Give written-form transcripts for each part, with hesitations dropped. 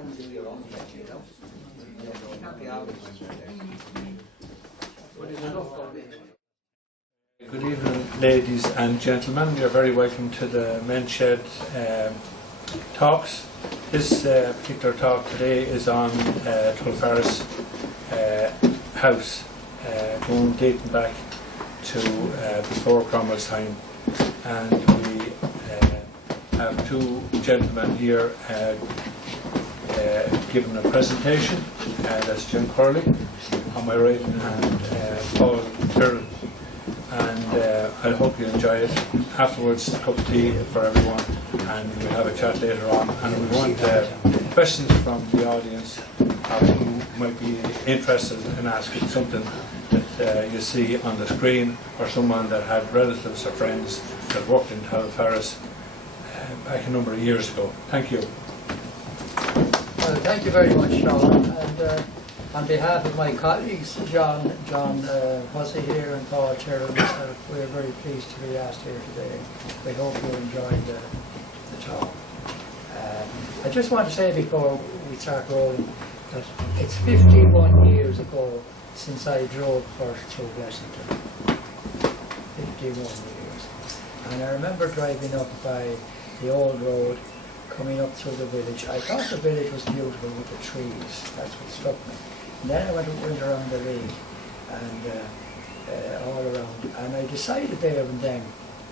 home and do your own thing, you know. You can't be always when you're there. But there's enough going in. Good evening, ladies and gentlemen. You're very welcome to the Men's Shed talks. This particular talk today is on Tulfarris house, dating back to before Cromwell's time, and we have two gentlemen here giving a presentation. That's Jim Curley on my right and Paul Tyrrell. And I hope you enjoy it. Afterwards, a cup of tea for everyone, and we'll have a chat later on. And we want questions from the audience who might be interested in asking something that you see on the screen, or someone that had relatives or friends that worked in Tulfarris back a number of years ago. Thank you. Well, thank you very much, Sean. And on behalf of my colleagues, John Hussey here and Paul Tyrrell, we're very pleased to be asked here today. We hope you enjoyed the talk. I just want to say before we start rolling that it's 51 years ago since I drove first through Blessington. 51 years. And I remember driving up by the old road, coming up through the village. I thought the village was beautiful with the trees. That's what struck me. And then I went around the lake and all around. And I decided there and then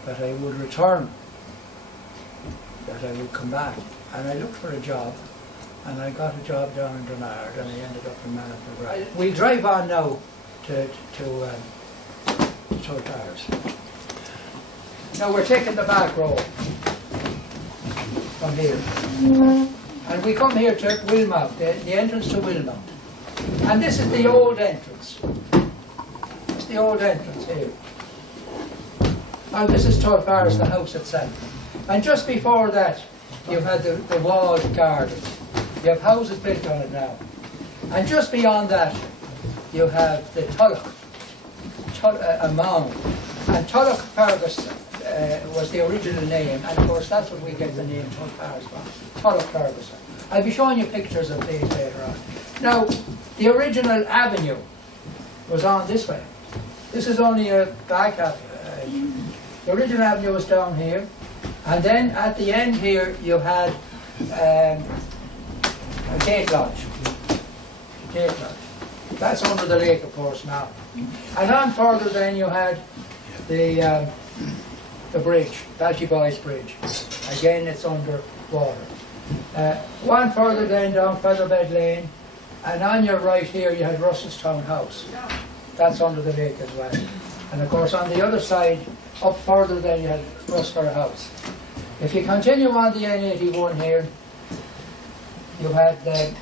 that I would return, that I would come back. And I looked for a job, and I got a job down in Dunard, and I ended up in Manfred. We'll drive on now to Tulfarris. Now we're taking the back road from here. And we come here to Wilmount, the entrance to Wilmount. And this is the old entrance. It's the old entrance here. Now this is Tulfarris, the house itself. And just before that, you've had the walled garden. You have houses built on it now. And just beyond that, you have the Tulloch, a mound. And Tulfarris was the original name, and of course that's what we get the name Tulfarris from. Tulfarris. I'll be showing you pictures of these later on. Now, the original avenue was on this way. This is only a back avenue. The original avenue was down here, and then at the end here you had a gate lodge. Gate lodge. That's under the lake, of course, now. And on further then you had the bridge, Ballyboy's Bridge. Again, it's under water. One further then down Featherbed Lane, and on your right here you had Russellstown House. That's under the lake as well. And of course on the other side, up further then you had Russell House. If you continue on the N81 here, you had the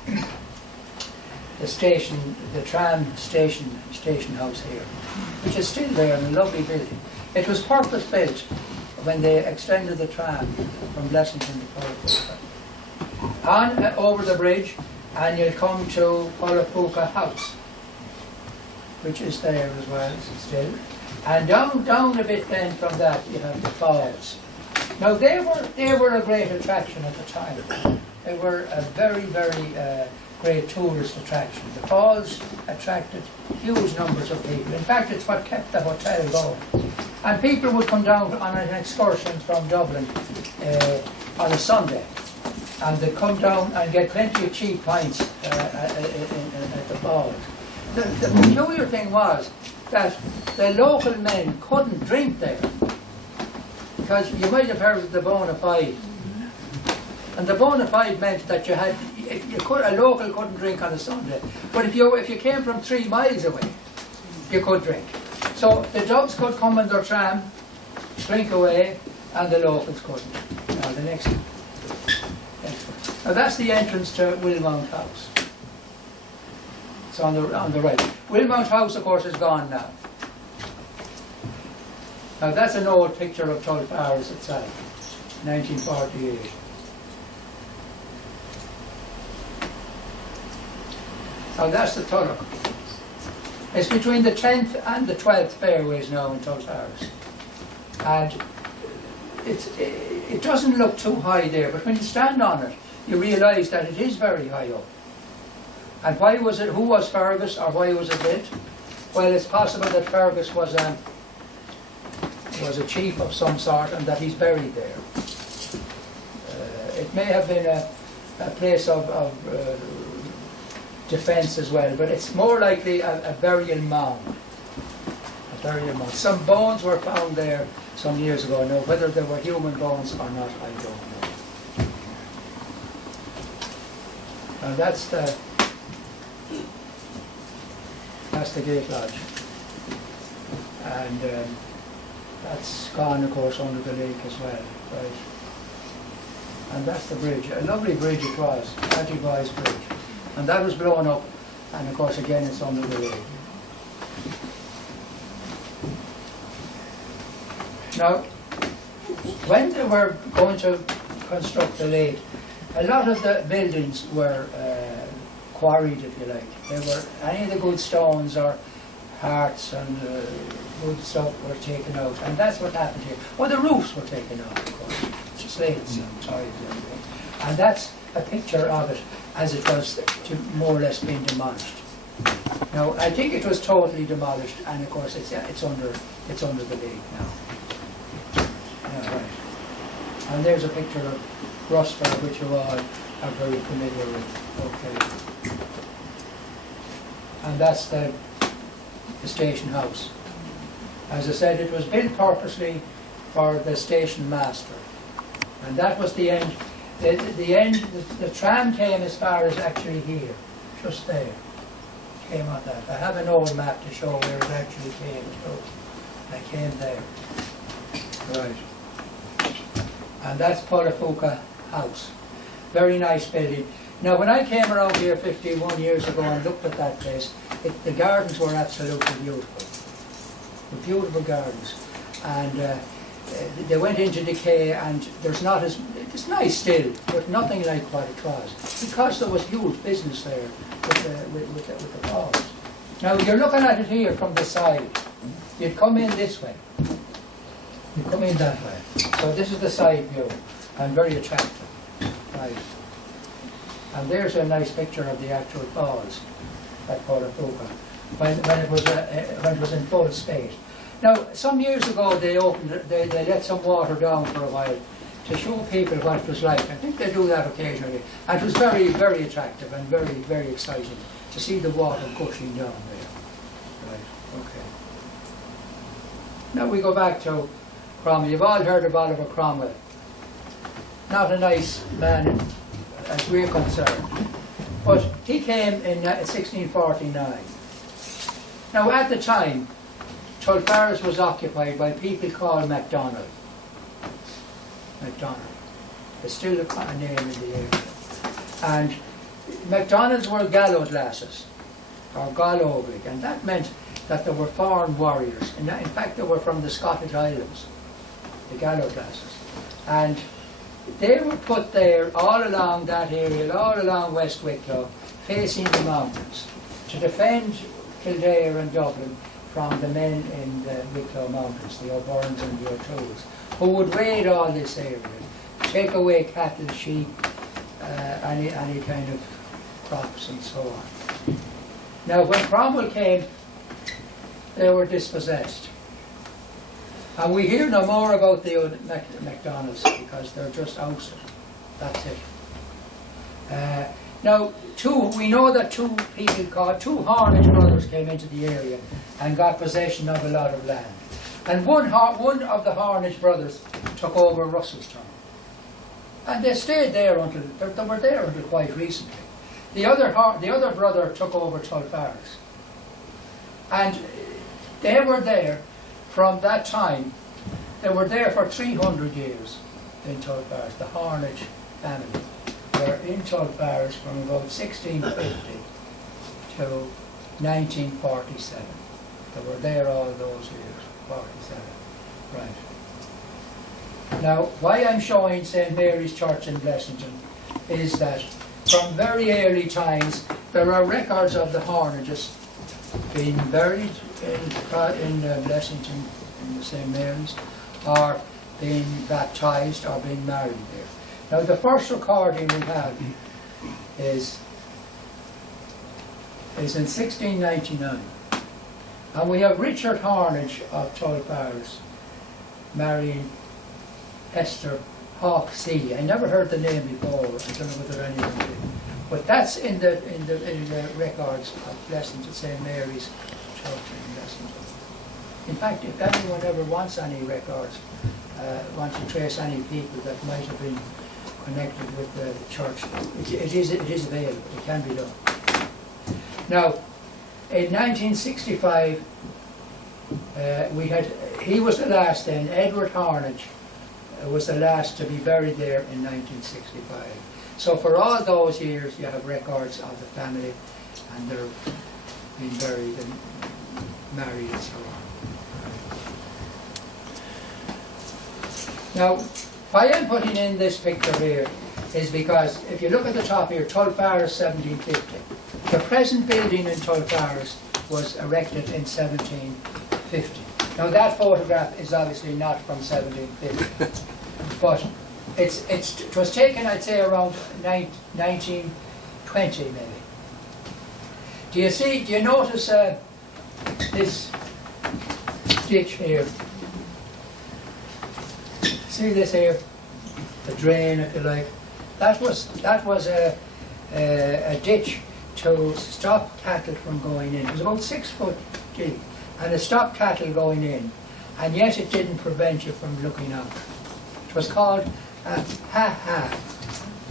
station, the tram station house here, which is still there in a lovely building. It was purpose built when they extended the tram from Blessington to Tulfarris. On over the bridge, and you'll come to Pollapuka House, which is there as well still. And down a bit then from that you have the falls. Now they were a great attraction at the time. They were a very, very great tourist attraction. The falls attracted huge numbers of people. In fact, it's what kept the hotel going. And people would come down on an excursion from Dublin on a Sunday, and they'd come down and get plenty of cheap pints at the falls. The peculiar thing was that the local men couldn't drink there, because you might have heard of the bona fide. And the bona fide meant that a local couldn't drink on a Sunday, but if you came from 3 miles away, you could drink. So the Dubs could come in their tram, drink away, and the locals couldn't. Now the next one. Now that's the entrance to Wilmount House. It's on the right. Wilmount House, of course, is gone now. Now that's an old picture of Tulfarris itself, 1948. Now that's the Tulloch. It's between the 10th and the 12th fairways now in Tulfarris. And it doesn't look too high there, but when you stand on it, you realise that it is very high up. And why was it, who was Fergus, or why was it built? Well, it's possible that Fergus was a chief of some sort and that he's buried there. It may have been a place of defence as well, but it's more likely a burial mound. A burial mound. Some bones were found there some years ago. Now, whether they were human bones or not, I don't know. And that's the Gate Lodge. And that's gone, of course, under the lake as well. Right. And that's the bridge. A lovely bridge it was, Boys Bridge. And that was blown up, and of course again it's under the lake. Now, when they were going to construct the lake, a lot of the buildings were quarried, if you like. They were, any of the good stones or hearts and good stuff were taken out, and that's what happened here. Well, the roofs were taken out, of course, slates and tiles and everything. And that's a picture of it as it was more or less being demolished. Now, I think it was totally demolished, and of course it's under the lake now. Yeah, right. And there's a picture of Rossburg, which you all are very familiar with. Okay. And that's the station house. As I said, it was built purposely for the station master. And that was the end. The tram came as far as actually here, just there. Came on that. I have an old map to show where it actually came. So I came there. Right. And that's Pulafuka House. Very nice building. Now, when I came around here 51 years ago and looked at that place, the gardens were absolutely beautiful. The beautiful gardens. And they went into decay, and there's not as, it's nice still, but nothing like what it was. Because there was huge business there with the falls. Now, you're looking at it here from the side. You'd come in this way. You come in that way. So this is the side view, and very attractive. Right. And there's a nice picture of the actual falls at Pulafuka when it was in full state. Now, some years ago they let some water down for a while to show people what it was like. I think they do that occasionally. And it was very, very attractive and very, very exciting to see the water gushing down there. Right. Okay. Now we go back to Cromwell. You've all heard of Oliver Cromwell. Not a nice man as we're concerned. But he came in 1649. Now at the time, Tulfarris was occupied by people called MacDonald. MacDonald. It's still a name in the area. And MacDonalds were gallows lasses, or Gallovig, and that meant that there were foreign warriors. In fact, they were from the Scottish Islands, the gallows lasses. And they were put there all along that area, all along West Wicklow, facing the mountains, to defend Kildare and Dublin from the men in the Wicklow Mountains, the O'Byrnes and the O'Tooles, who would raid all this area, take away cattle, sheep, any kind of crops and so on. Now when Cromwell came, they were dispossessed. And we hear no more about the MacDonalds because they're just ousted. That's it. Now, we know that two Harnage brothers came into the area and got possession of a lot of land. And one of the Harnage brothers took over Russellstown. And they stayed there until, they were there until quite recently. The other brother took over Tulfarris. And they were there from that time. They were there for 300 years in Tulfarris, the Harnage family. Were in Tulfarris from about 1650 to 1947. They were there all those years, 47. Right. Now, why I'm showing St. Mary's Church in Blessington is that from very early times there are records of the Harnages being buried in Blessington in the St. Mary's, or being baptised or being married there. Now the first recording we have is in 1699. And we have Richard Hornage of Tulfarris marrying Hester Hawke C. I never heard the name before. I don't know whether anyone did. But that's in the records of Blessington, St. Mary's Church in Blessington. In fact, if anyone ever wants any records, wants to trace any people that might have been connected with the church, it is available. It can be done. Now, in 1965, he was the last then, Edward Hornage was the last to be buried there in 1965. So for all those years you have records of the family and they're being buried and married and so on. Now, why I'm putting in this picture here is because if you look at the top here, Tulfarris 1750. The present building in Tulfarris was erected in 1750. Now that photograph is obviously not from 1750, but it was taken, I'd say, around 1920 maybe. Do you notice this ditch here? See this here? The drain, if you like. That was a ditch to stop cattle from going in. It was about 6 foot deep, and it stopped cattle going in, and yet it didn't prevent you from looking out. It was called ha-ha.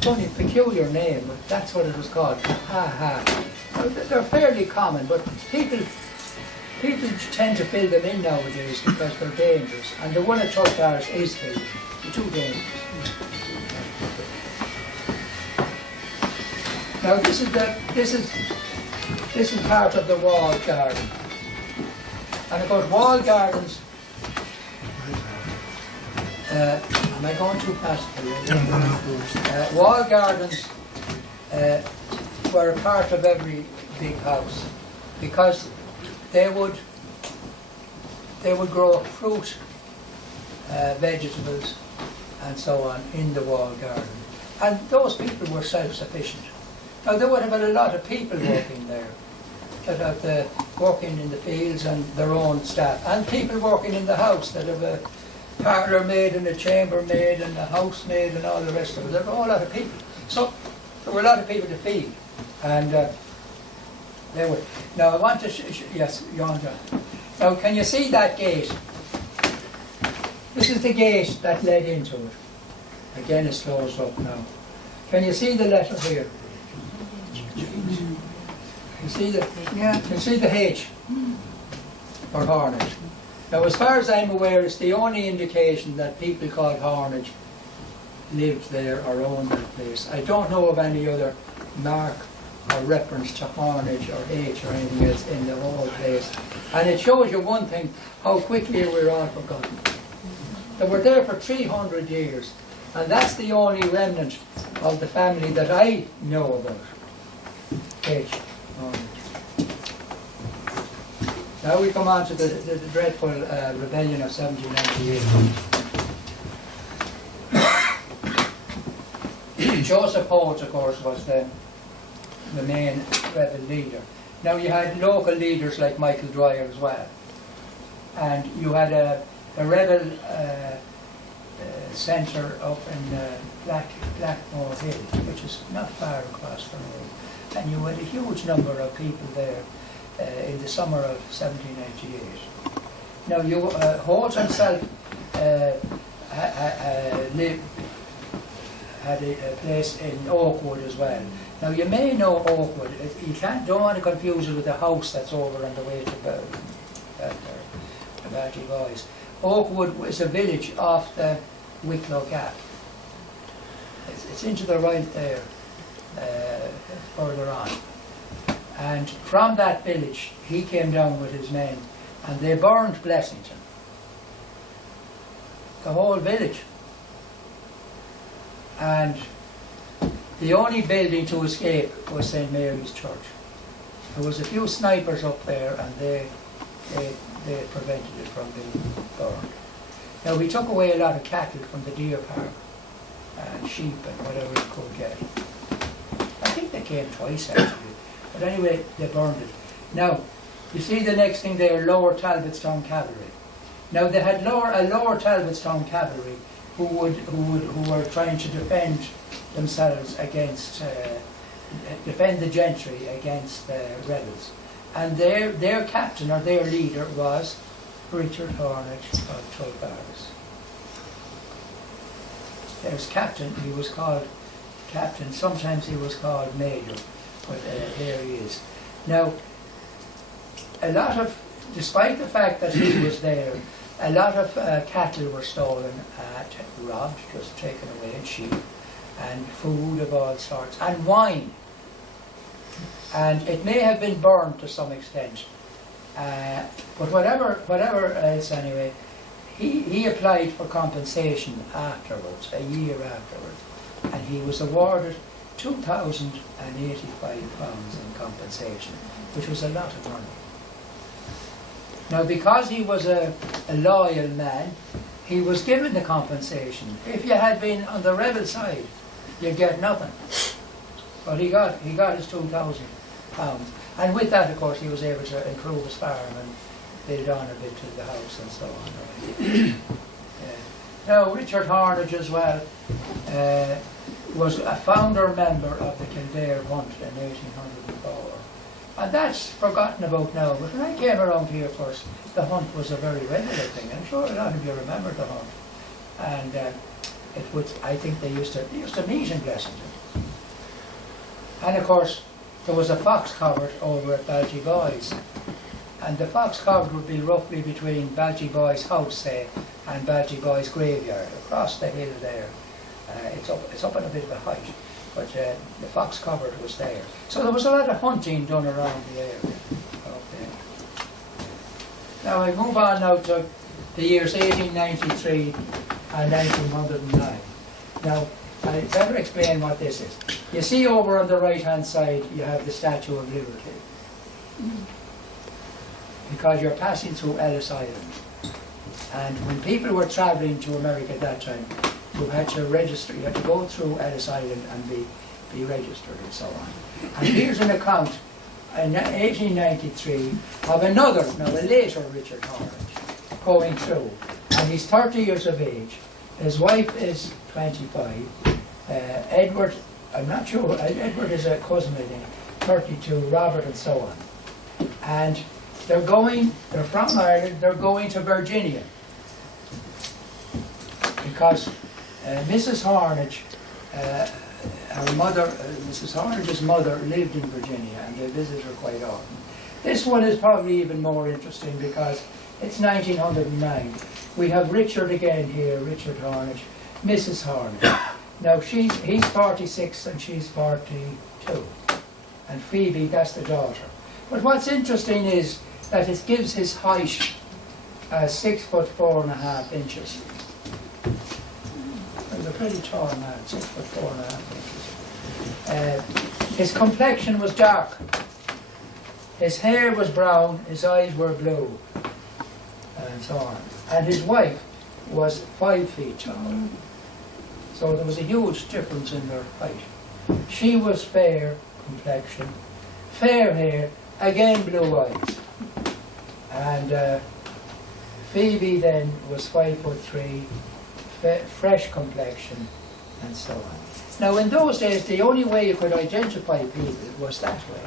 Funny, peculiar name, but that's what it was called, ha-ha. Now, they're fairly common, but people tend to fill them in nowadays because they're dangerous, and the one at Tulfarris is filled. They're too dangerous. Now this is part of the walled garden, and of course walled gardens. Am I going too fast? Walled gardens were a part of every big house because they would grow fruit, vegetables, and so on in the walled garden, and those people were self-sufficient. Now, they would have had a lot of people working there, that have working in the fields and their own staff, and people working in the house that have a parlour maid and a chamber maid and a house maid and all the rest of it. There were a whole lot of people. So there were a lot of people to feed. And they would. Now, I want to yes, John. Now, can you see that gate? This is the gate that led into it. Again, it's closed up now. Can you see the letter here? You see the H for Hornage. Now, as far as I'm aware, it's the only indication that people called Hornage lived there or owned that place. I don't know of any other mark or reference to Hornage or H or anything else in the whole place. And it shows you one thing, how quickly we're all forgotten. They were there for 300 years, and that's the only remnant of the family that I know about. H. Now we come on to the dreadful rebellion of 1798. Joseph Holtz, of course, was the main rebel leader. Now you had local leaders like Michael Dwyer as well. And you had a rebel centre up in Blackmore Hill, which is not far across from me. And you had a huge number of people there in the summer of 1798. Now, Holt himself had a place in Oakwood as well. Now, you may know Oakwood. You don't want to confuse it with the house that's over on the way to the Batty Boys. Oakwood is a village off the Wicklow Gap. It's into the right there, further on. And from that village, he came down with his men, and they burned Blessington. The whole village. And the only building to escape was St. Mary's Church. There was a few snipers up there, and they prevented it from being burned. Now, we took away a lot of cattle from the deer park, and sheep and whatever they could get. I think they came twice actually, but anyway, they burned it. Now, you see the next thing there, Lower Talbotstown Cavalry. Now they had a Lower Talbotstown Cavalry who were trying to defend themselves against, defend the gentry against the rebels. And their captain or their leader was Richard Hornage of Tulfarris. There's captain, he was called captain, sometimes he was called major, but there he is. Now, despite the fact that he was there, a lot of cattle were stolen, robbed, just taken away, and sheep, and food of all sorts, and wine. And it may have been burned to some extent. But whatever else anyway, he applied for compensation afterwards, a year afterwards, and he was awarded £2,085 in compensation, which was a lot of money. Now, because he was a loyal man, he was given the compensation. If you had been on the rebel side, you'd get nothing. But he got his £2,000. And with that, of course, he was able to improve his farm and build on a bit to the house and so on. Now, Richard Hornage as well was a founder member of the Kildare Hunt in 1804. And that's forgotten about now, but when I came around here first, the hunt was a very regular thing. I'm sure a lot of you remember the hunt. And I think they used to meet in Blessington. And of course, there was a fox covert over at Balgyboy's. And the fox covert would be roughly between Balgyboy's house, say, and Balgyboy's graveyard, across the hill there. It's up at a bit of a height, but the fox covert was there. So there was a lot of hunting done around the area. Okay. Now I move on now to the years 1893 and 1909. Now, I better explain what this is. You see over on the right-hand side, you have the Statue of Liberty. Because you're passing through Ellis Island. And when people were travelling to America at that time, you had to register, you had to go through Ellis Island and be registered and so on. And here's an account in 1893 of a later Richard Hornage going through. And he's 30 years of age. His wife is 25. Edward, I'm not sure, Edward is a cousin, I think, 32, Robert and so on. And they're from Ireland, they're going to Virginia. Because Mrs. Hornage, her mother, Mrs. Hornage's mother lived in Virginia and they visit her quite often. This one is probably even more interesting because it's 1909. We have Richard again here, Richard Hornage, Mrs. Hornage. Now he's 46 and she's 42. And Phoebe, that's the daughter. But what's interesting is that it gives his height 6'4.5" inches. He's a pretty tall man, 6'4.5" inches. His complexion was dark. His hair was brown, his eyes were blue, and so on. And his wife was 5 feet tall. So there was a huge difference in their height. She was fair complexion, fair hair, again blue eyes. And Phoebe then was 5'3", fresh complexion, and so on. Now in those days, the only way you could identify people was that way,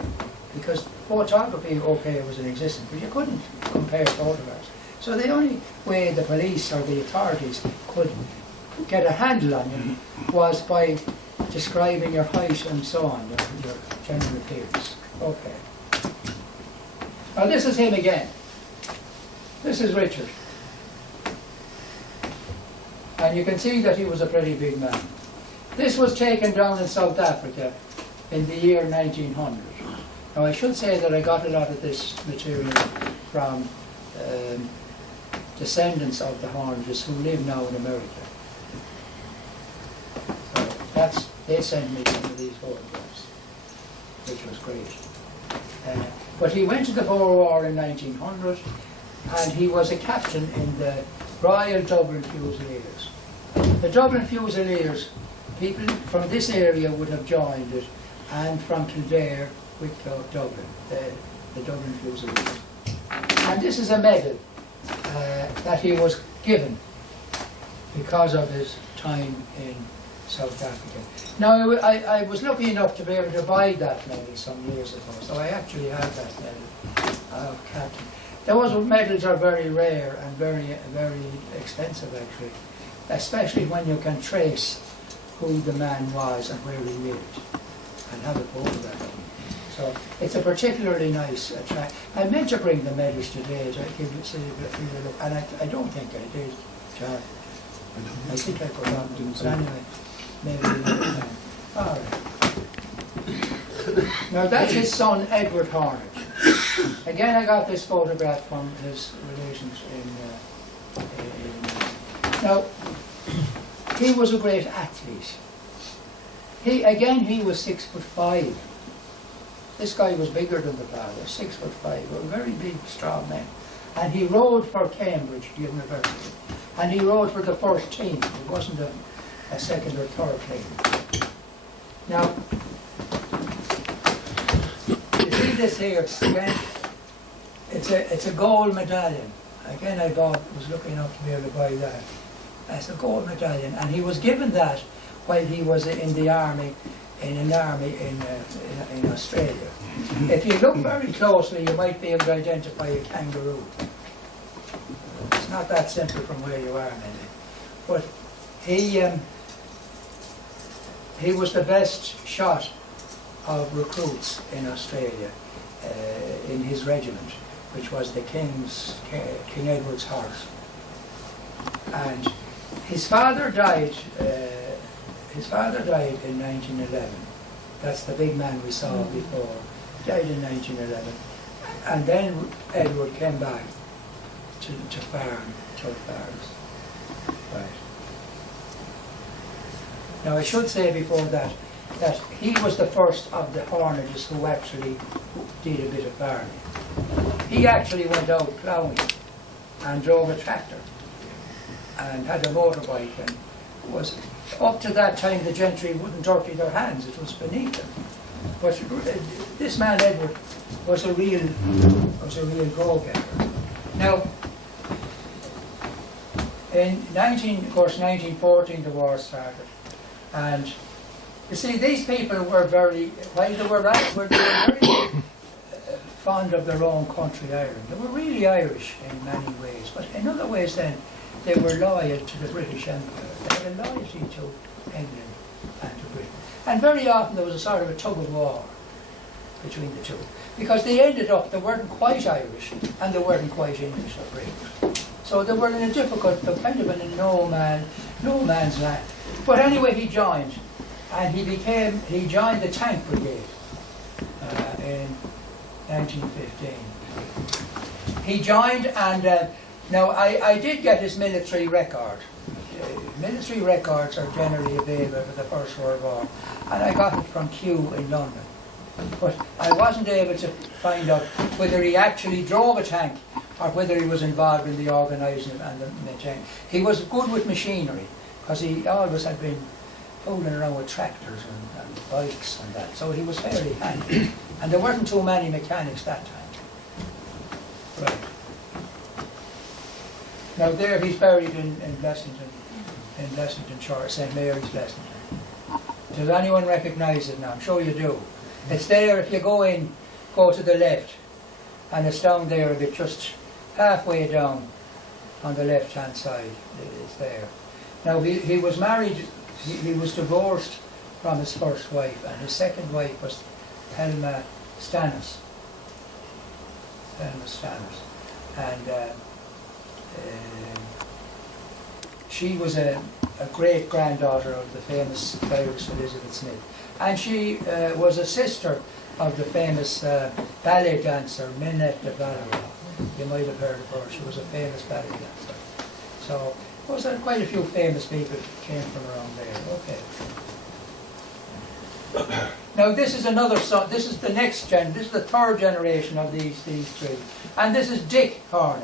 because photography, okay, was in existence, but you couldn't compare photographs. So the only way the police or the authorities could get a handle on you was by describing your height and so on, your general appearance. Okay. Now this is him again. This is Richard. And you can see that he was a pretty big man. This was taken down in South Africa in the year 1900. Now I should say that I got a lot of this material from descendants of the Hornages who live now in America. So they sent me some of these photographs, which was great. But he went to the Boer War in 1900, and he was a captain in the Royal Dublin Fusiliers. The Dublin Fusiliers people from this area would have joined it, and from Kildare, Wicklow, Dublin, the Dublin Fusiliers. And this is a medal that he was given because of his time in South Africa. Now, I was lucky enough to be able to buy that medal some years ago, so I actually have that medal of captain. Those medals are very rare and very, very expensive, actually, especially when you can trace who the man was and where he lived, and have a photograph. So it's a particularly nice track. I meant to bring the medals today to give it a look, and I don't think I did, John. I think I forgot to, but anyway, maybe another time. All right. Now that's his son, Edward Hornage. Again, I got this photograph from his relations now, he was a great athlete. He was 6'5". This guy was bigger than the father, 6'5", a very big, strong man. And he rowed for Cambridge University. And he rowed for the first team. It wasn't a second or third team. Now, you see this here, again, it's a gold medallion. Again, I was lucky enough to be able to buy that. It's a gold medallion, and he was given that while he was in the army, in Australia. If you look very closely, you might be able to identify a kangaroo. It's not that simple from where you are, maybe. But he was the best shot of recruits in Australia in his regiment, which was the King Edward's Horse. And his father died. His father died in 1911. That's the big man we saw before. Died in 1911, and then Edward came back to farm Tulfarris. Right. Now I should say before that he was the first of the Hornages who actually did a bit of farming. He actually went out ploughing and drove a tractor and had a motorbike, and was up to that time the gentry wouldn't dirty their hands, it was beneath them. But this man Edward was a real go-getter. Now, in 1914 the war started, and you see these people were very fond of their own country, Ireland. They were really Irish in many ways, but in other ways then they were loyal to the British Empire. They had a loyalty to England and to Britain. And very often there was a sort of a tug of war between the two, because they weren't quite Irish and they weren't quite English or British. So they were in a difficult, kind of in a no man's land. But anyway, he joined, and he joined the tank brigade in 1915. He joined, and now I did get his military record. Military records are generally available for the First World War, and I got it from Kew in London. But I wasn't able to find out whether he actually drove a tank or whether he was involved in the organising and the maintaining. He was good with machinery, because he always had been fooling around with tractors and bikes and that, so he was fairly handy. And there weren't too many mechanics that time. Right. Now there he's buried in Blessington Church, St Mary's, Blessington. Does anyone recognise it now? I'm sure you do. It's there if you go to the left, and it's down there a bit, just halfway down on the left hand side. It's there. Now he was married, he was divorced from his first wife, and his second wife was Thelma Stannis. And she was a great-granddaughter of the famous Irish Elizabeth Smith. And she was a sister of the famous ballet dancer, Minette de Valois. You might have heard of her. She was a famous ballet dancer. So there was quite a few famous people came from around there. Okay. Now this is another son. This is the next gen. This is the third generation of these three. And this is Dick Hornage.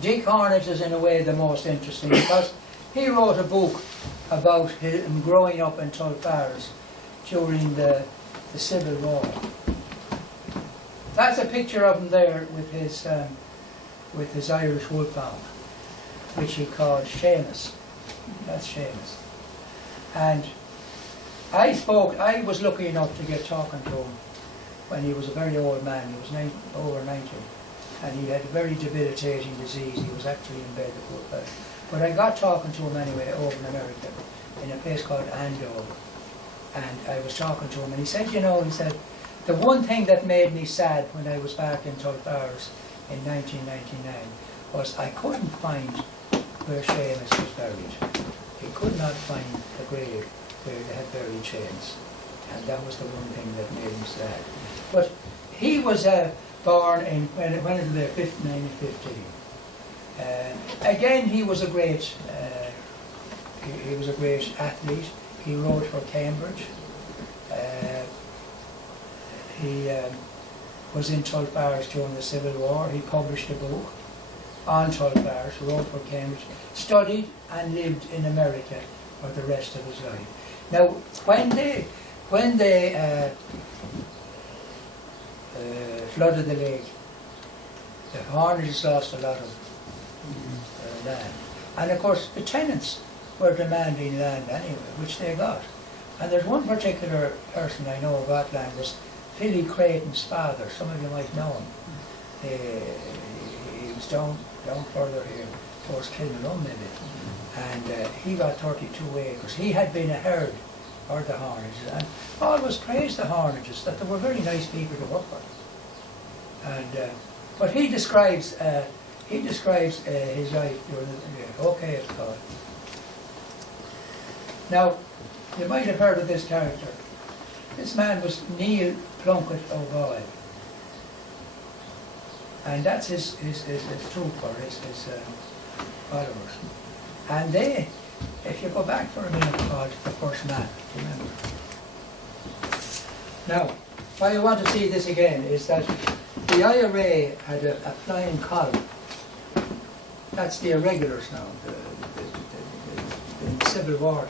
Dick Hornage is in a way the most interesting, because he wrote a book about him growing up in Tulfarris during the Civil War. That's a picture of him there with his Irish wolfhound, which he called Seamus. That's Seamus. And I was lucky enough to get talking to him when he was a very old man. He was over 90, and he had a very debilitating disease. He was actually in bed. But I got talking to him anyway over in America, in a place called Andover. And I was talking to him, and he said, the one thing that made me sad when I was back in Tulfarris in 1999 was I couldn't find where Seamus was buried. He could not find a grave where they had buried Seamus. And that was the one thing that made him sad. But he was born in, when it was 1915. Again, he was a great athlete. He rode for Cambridge. He was in Tulfarris during the Civil War. He published a book on Tulfarris, rode for Cambridge, studied and lived in America for the rest of his life. Now, when they flooded the lake, the Hornets lost a lot of land. And of course, the tenants were demanding land anyway, which they got. And there's one particular person I know about land, was Philly Creighton's father. Some of you might know him. He was down further here towards Kilmalone maybe. And he got 32 acres. He had been a herd for the Hornets. And always praised the Hornets, that they were very nice people to work with. And but he describes his life during the okay, it's called. Now, you might have heard of this character. This man was Neil Plunkett O'Boyle. And that's his troop, or his followers. And they, if you go back for a minute, called the First Man, remember. Now, why you want to see this again is that the IRA had a flying column. That's the irregulars now, the Civil War.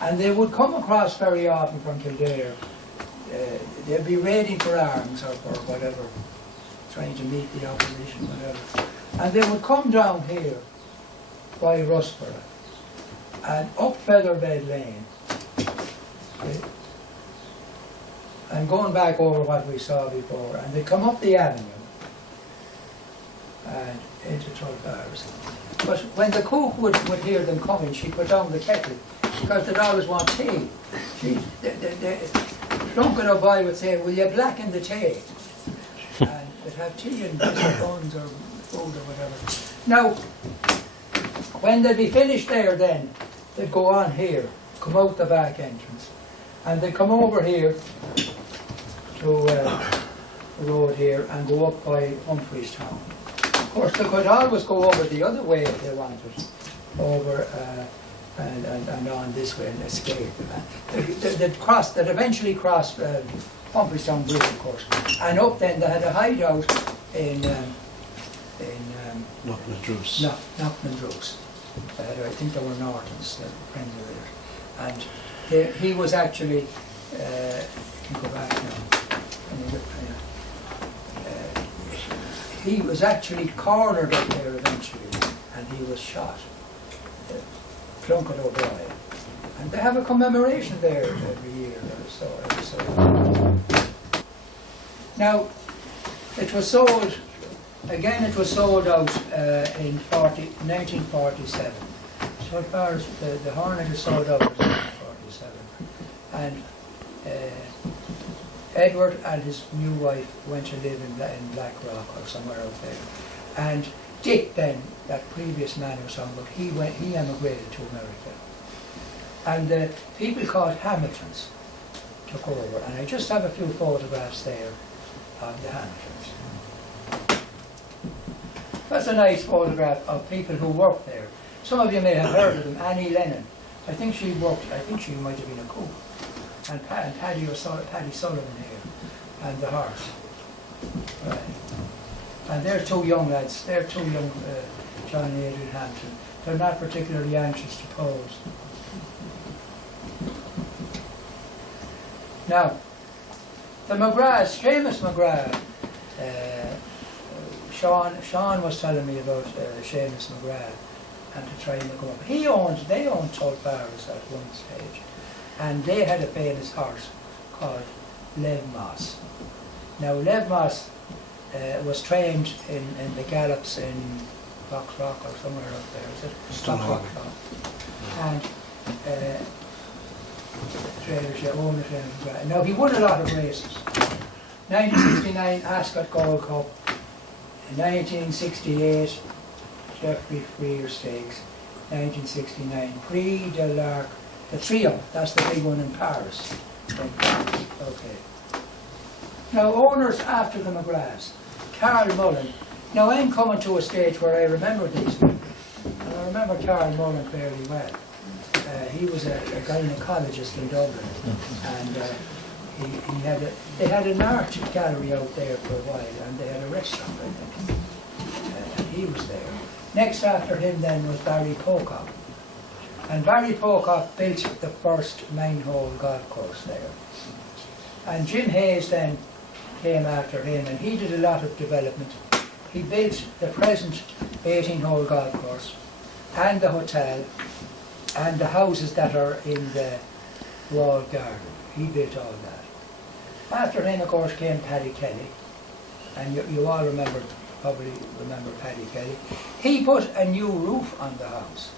And they would come across very often from Kildare. They'd be raiding for arms or for whatever, trying to meet the opposition, whatever. And they would come down here by Russborough and up Featherbed Lane. Okay? And going back over what we saw before, and they'd come up the avenue and into Tulfarris. But when the cook would hear them coming, she'd put down the kettle, because they'd always want tea. Plunkett O'Boyle would say, "Will you blacken the tea?" And they'd have tea and buns or food or whatever. Now, when they'd be finished there then, they'd go on here, come out the back entrance, and they'd come over here to the road here and go up by Humphreys-town. Of course, they could always go over the other way if they wanted, over and on this way and escape. They'd eventually cross Humphreys-town Bridge, of course, and up then they had a hideout in Knocknadroos. Knocknadroos. I think they were Nortons, friends of theirs. And he was actually, you can go back now. He was actually cornered up there eventually, and he was shot. Plunkett O'Boyle. And they have a commemoration there every year or so. Now, it was sold out in 1947. So far as the Hornet is sold out in 1947. And Edward and his new wife went to live in Blackrock or somewhere out there. And Dick then, that previous man who was on, but he emigrated to America. And people called Hamiltons took over. And I just have a few photographs there of the Hamiltons. That's a nice photograph of people who worked there. Some of you may have heard of them. Annie Lennon. I think she might have been a cook. And Paddy Sullivan here, and the horse. Right. And they're two young lads. They're two young John and Adrian Hampton. They're not particularly anxious to pose. Now, the McGraths, Seamus McGrath, Sean was telling me about Seamus McGrath and to try and go up. They owned Tulfarris at one stage, and they had a famous horse called Lev Moss. Now, Lev Moss was trained in the gallops in Box Rock or somewhere up there, is it? Stunrock. And trainers, yeah, owner trainers. Now, he won a lot of races. 1969 Ascot Gold Cup, in 1968 Jeffrey Freer Stakes, 1969 Prix de l'Arc, the trio, that's the big one in Paris. Okay. Now, owners after the McGraths, Carl Mullen. Now, I'm coming to a stage where I remember these people, and I remember Carl Mullen fairly well. He was a gynecologist in Dublin, and they had an art gallery out there for a while, and they had a restaurant, I think. And he was there. Next after him then was Barry Pocock. And Barry Pocock built the first 9-hole golf course there. And Jim Hayes then came after him, and he did a lot of development. He built the present 18-hole golf course, and the hotel, and the houses that are in the walled garden. He built all that. After him, of course, came Paddy Kelly, and you all probably remember Paddy Kelly. He put a new roof on the house.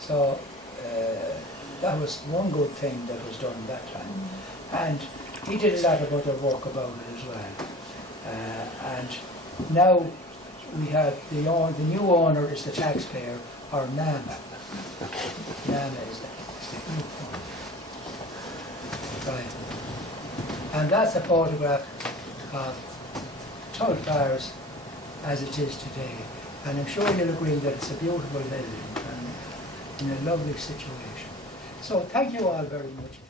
So that was one good thing that was done that time. And he did a lot of other work about it as well. And now we have the new owner is the taxpayer, or NAMA. NAMA is the new owner. Right. And that's a photograph of Tulfarris as it is today. And I'm sure you'll agree that it's a beautiful building and in a lovely situation. So thank you all very much.